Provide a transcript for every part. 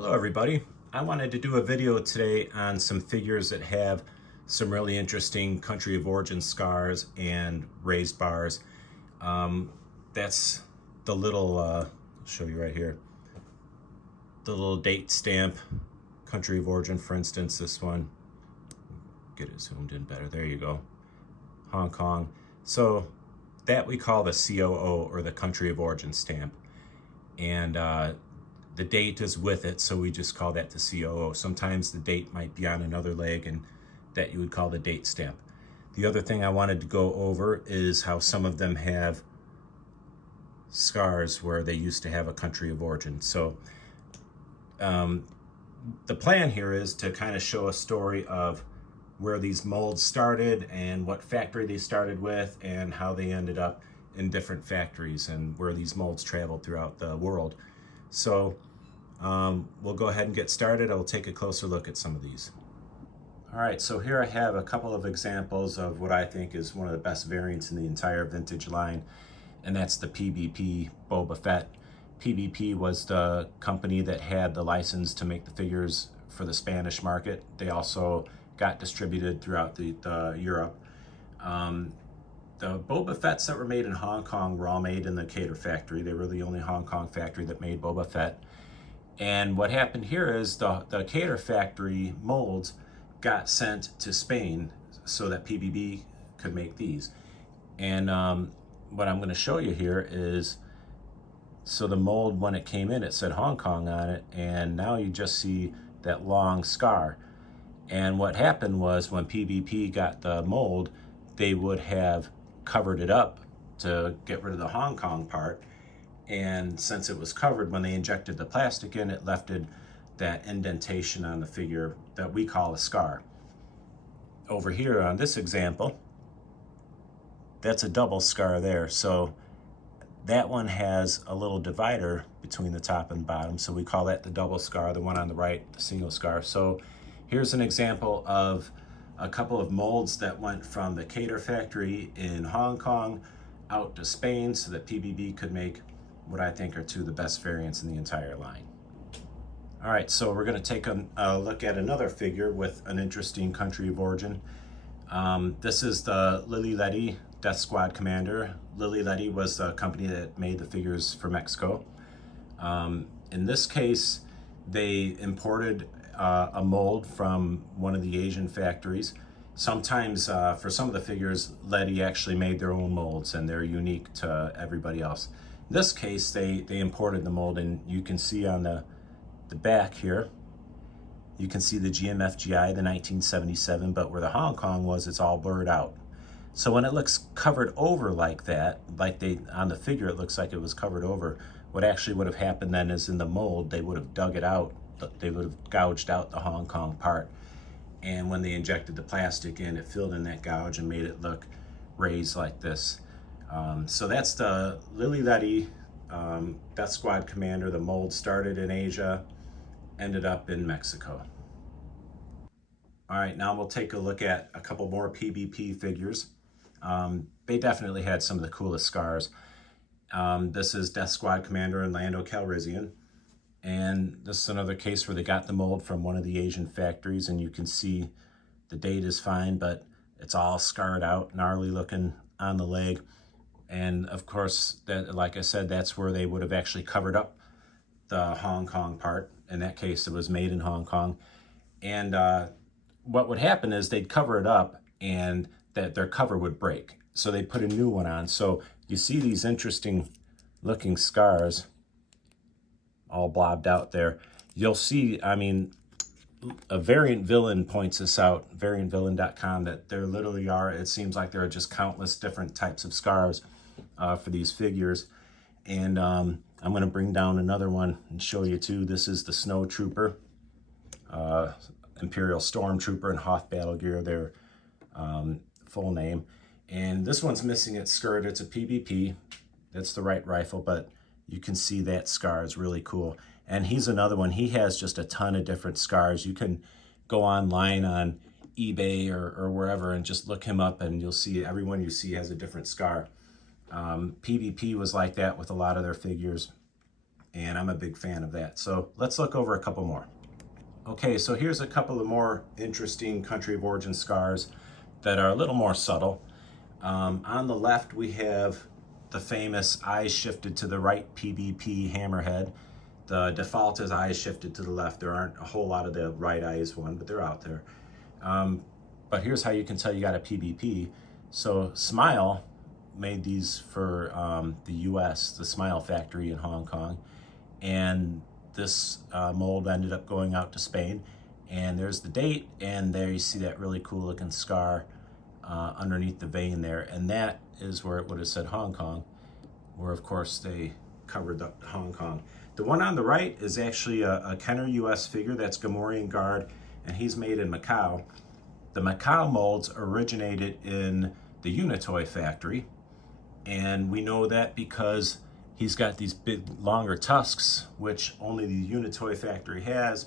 Hello everybody. I wanted to do a video today on some figures that have some really interesting country of origin scars and raised bars. That's the little, I'll show you right here, the little date stamp, country of origin, for instance, this one. Get it zoomed in better, there you go, Hong Kong. So that we call the COO, or the country of origin stamp. And the date is with it, so we just call that the COO. Sometimes the date might be on another leg, and that you would call the date stamp. The other thing I wanted to go over is how some of them have scars where they used to have a country of origin. So the plan here is to kind of show a story of where these molds started and what factory they started with and how they ended up in different factories and where these molds traveled throughout the world. So we'll go ahead and get started. I'll take a closer look at some of these. All right, so here I have a couple of examples of what I think is one of the best variants in the entire vintage line, and that's the PBP Boba Fett. PBP was the company that had the license to make the figures for the Spanish market. They also got distributed throughout the Europe. The Boba Fetts that were made in Hong Kong were all made in the Cater factory. They were the only Hong Kong factory that made Boba Fett. And what happened here is the Cater factory molds got sent to Spain so that PBB could make these. And what I'm going to show you here is, so the mold, when it came in, it said Hong Kong on it, and now you just see that long scar. And what happened was, when PBP got the mold, they would have covered it up to get rid of the Hong Kong part. And since it was covered, when they injected the plastic in, it left that indentation on the figure that we call a scar. Over here on this example, that's a double scar there. So that one has a little divider between the top and bottom. So we call that the double scar. The one on the right, the single scar. So here's an example of a couple of molds that went from the Cater factory in Hong Kong out to Spain so that PBB could make what I think are two of the best variants in the entire line. All right, so we're going to take a look at another figure with an interesting country of origin. This is the Lilly Ley Death Squad Commander. Lilly Ley was the company that made the figures for Mexico. In this case, they imported a mold from one of the Asian factories. Sometimes for some of the figures, Ley actually made their own molds, and they're unique to everybody else. In this case, they imported the mold, and you can see on the back here, you can see the GMFGI, the 1977, but where the Hong Kong was, it's all blurred out. So when it looks covered over like that, on the figure, it looks like it was covered over. What actually would have happened then is, in the mold, they would have dug it out. They would have gouged out the Hong Kong part. And when they injected the plastic in, it filled in that gouge and made it look raised like this. So that's the Lilly Ley Death Squad Commander. The mold started in Asia, ended up in Mexico. All right, now we'll take a look at a couple more PBP figures. They definitely had some of the coolest scars. This is Death Squad Commander and Lando Calrissian. And this is another case where they got the mold from one of the Asian factories, and you can see the date is fine, but it's all scarred out, gnarly looking on the leg. And of course, that, like I said, that's where they would have actually covered up the Hong Kong part. In that case, it was made in Hong Kong. And what would happen is they'd cover it up, and that their cover would break. So they put a new one on. So you see these interesting looking scars all blobbed out there. You'll see, I mean, a Variant Villain points this out, variantvillain.com, that there literally are, it seems like there are just countless different types of scars for these figures. And I'm going to bring down another one and show you too. This is the Snow Trooper, Imperial Stormtrooper, and Hoth Battle Gear, their full name. And this one's missing its skirt. It's a PBP. That's the right rifle, but you can see that scar is really cool. And he's another one. He has just a ton of different scars. You can go online on eBay or wherever and just look him up, and you'll see everyone you see has a different scar. PBP was like that with a lot of their figures. and I'm a big fan of that. So let's look over a couple more. Okay, so here's a couple of more interesting country of origin scars that are a little more subtle. On the left, we have the famous eyes shifted to the right PBP hammerhead. The default is eyes shifted to the left. There aren't a whole lot of the right eyes one, but they're out there. But here's how you can tell you got a PBP. So Smile made these for the US, the Smile factory in Hong Kong. And this mold ended up going out to Spain. And there's the date, and there you see that really cool looking scar underneath the vein there. And that is where it would have said Hong Kong, where of course they covered up Hong Kong. The one on the right is actually a Kenner US figure. That's Gamorrean Guard, and he's made in Macau. The Macau molds originated in the Unitoy factory, and we know that because he's got these big, longer tusks, which only the Unitoy factory has,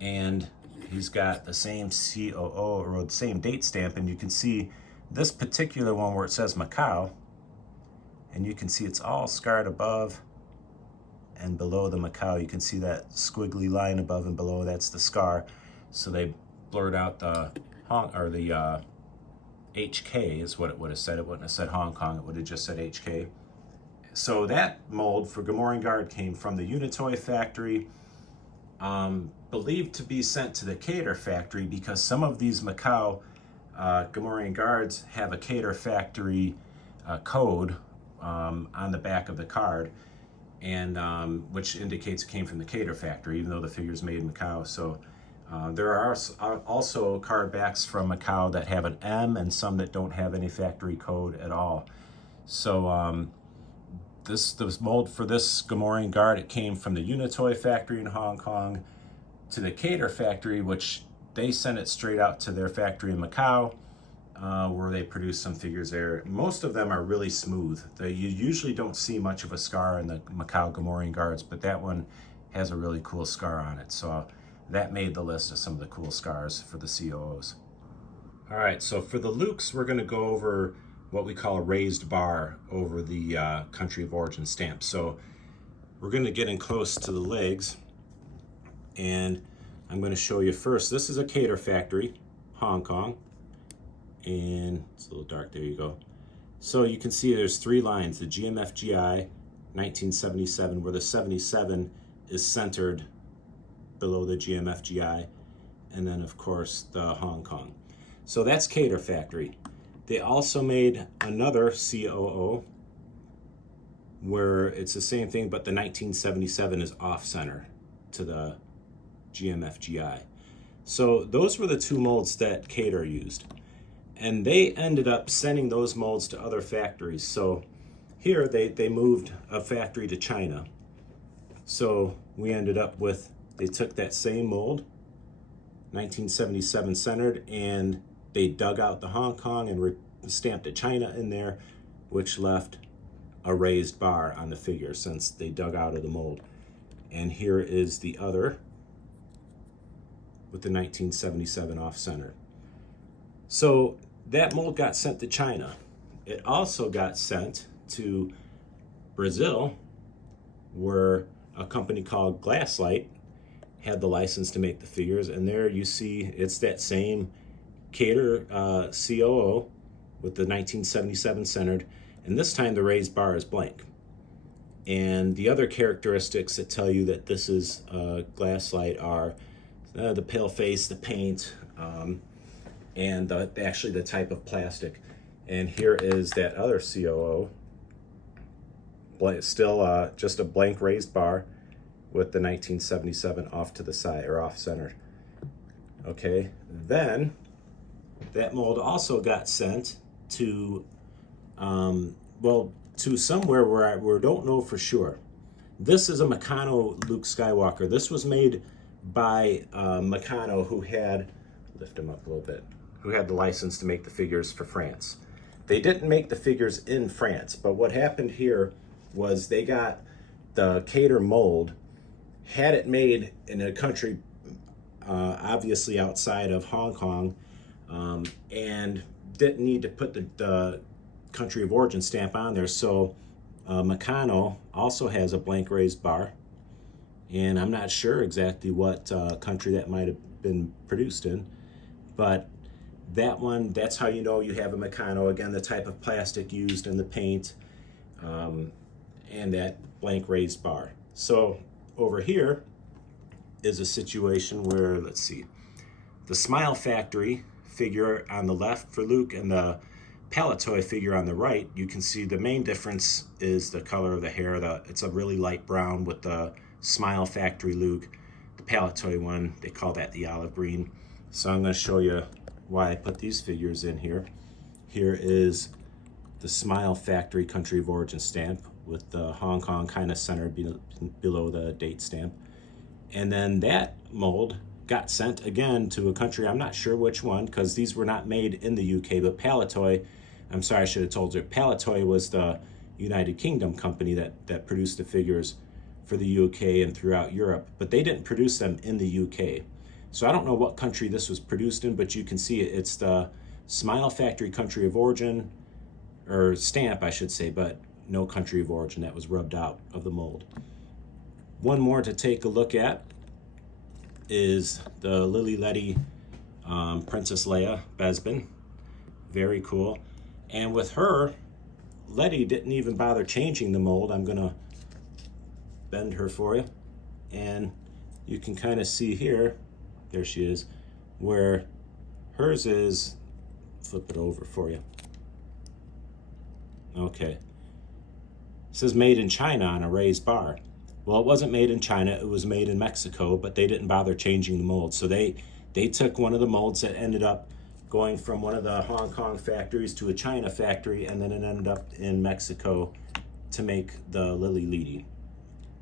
and he's got the same COO or the same date stamp, and you can see this particular one where it says Macau, and you can see it's all scarred above and below the Macau. You can see that squiggly line above and below, that's the scar. So they blurred out the HK is what it would have said. It wouldn't have said Hong Kong, it would have just said HK. So that mold for Gamorrean Guard came from the Unitoy factory, believed to be sent to the Cater factory because some of these Macau Gamorrean Guards have a Cater factory code on the back of the card, and which indicates it came from the Cater factory, even though the figure's made in Macau. So there are also card backs from Macau that have an M and some that don't have any factory code at all. So this mold for this Gamorrean Guard, it came from the Unitoy factory in Hong Kong to the Cater factory, which they sent it straight out to their factory in Macau, where they produce some figures there. Most of them are really smooth. You usually don't see much of a scar in the Macau Gamorrean Guards, but that one has a really cool scar on it. So that made the list of some of the cool scars for the COOs. All right, so for the Lukes, we're going to go over what we call a raised bar over the country of origin stamp. So we're going to get in close to the legs, and I'm going to show you first. This is a Cater factory, Hong Kong, and it's a little dark. There you go. So you can see there's three lines: the GMFGI 1977, where the 77 is centered below the GMFGI, and then of course the Hong Kong. So that's Cater factory. They also made another COO where it's the same thing, but the 1977 is off center to the GMFGI. So those were the two molds that Cater used, and they ended up sending those molds to other factories. So here they moved a factory to China. So we ended up with, they took that same mold, 1977 centered, and they dug out the Hong Kong and stamped a China in there, which left a raised bar on the figure since they dug out of the mold. And here is the other with the 1977 off center. So that mold got sent to China. It also got sent to Brazil, where a company called Glasslight had the license to make the figures, and there you see it's that same Cater COO with the 1977 centered, and this time the raised bar is blank. And the other characteristics that tell you that this is Glasslight are the pale face, the paint, and actually the type of plastic. And here is that other COO, still just a blank raised bar with the 1977 off to the side or off center. Okay, then that mold also got sent to, to somewhere where we don't know for sure. This is a Meccano Luke Skywalker. This was made by Meccano, who had, lift him up a little bit, who had the license to make the figures for France. They didn't make the figures in France, but what happened here was they got the Cater mold, had it made in a country obviously outside of Hong Kong, and didn't need to put the country of origin stamp on there. So Meccano also has a blank raised bar And I'm not sure exactly what country that might have been produced in, but that one, that's how you know you have a Meccano. Again, the type of plastic used in the paint, and that blank raised bar. So over here is a situation where, let's see, the Smile Factory figure on the left for Luke and the Palatoy figure on the right, you can see the main difference is the color of the hair. It's a really light brown with the Smile Factory Luke. The Palatoy one, they call that the olive green. So I'm going to show you why I put these figures in here. Here is the Smile Factory Country of Origin stamp with the Hong Kong kind of centered below the date stamp. And then that mold got sent again to a country, I'm not sure which one, because these were not made in the UK, but Palatoy, I'm sorry, I should have told you, Palatoy was the United Kingdom company that produced the figures for the UK and throughout Europe, but they didn't produce them in the UK. So I don't know what country this was produced in, but you can see it's the Smile Factory Country of Origin, or stamp, I should say, but no country of origin. That was rubbed out of the mold. One more to take a look at is the Lilly Ley Princess Leia Bespin. Very cool. And with her, Letty didn't even bother changing the mold. I'm gonna bend her for you. And you can kind of see here, there she is, where hers is, flip it over for you. Okay. It says made in China on a raised bar. Well, it wasn't made in China, it was made in Mexico, but they didn't bother changing the mold. So they took one of the molds that ended up going from one of the Hong Kong factories to a China factory, and then it ended up in Mexico to make the Lilly Ley.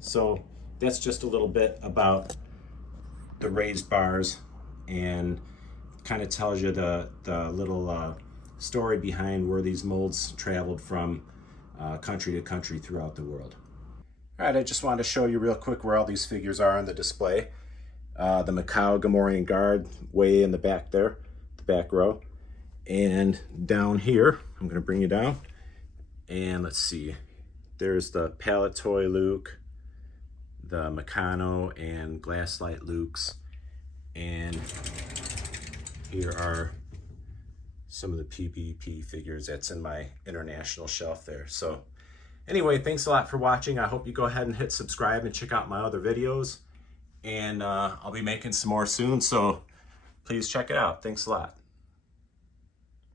So that's just a little bit about the raised bars, and kind of tells you the little story behind where these molds traveled from country to country throughout the world. All right, I just wanted to show you real quick where all these figures are on the display. The Macau Gamorrean Guard way in the back there, the back row. And down here, I'm going to bring you down. And let's see, there's the Palatoy Luke, the Meccano and Glasslight Lukes. And here are some of the PPP figures that's in my international shelf there. So anyway, thanks a lot for watching. I hope you go ahead and hit subscribe and check out my other videos. And I'll be making some more soon, so please check it out. Thanks a lot.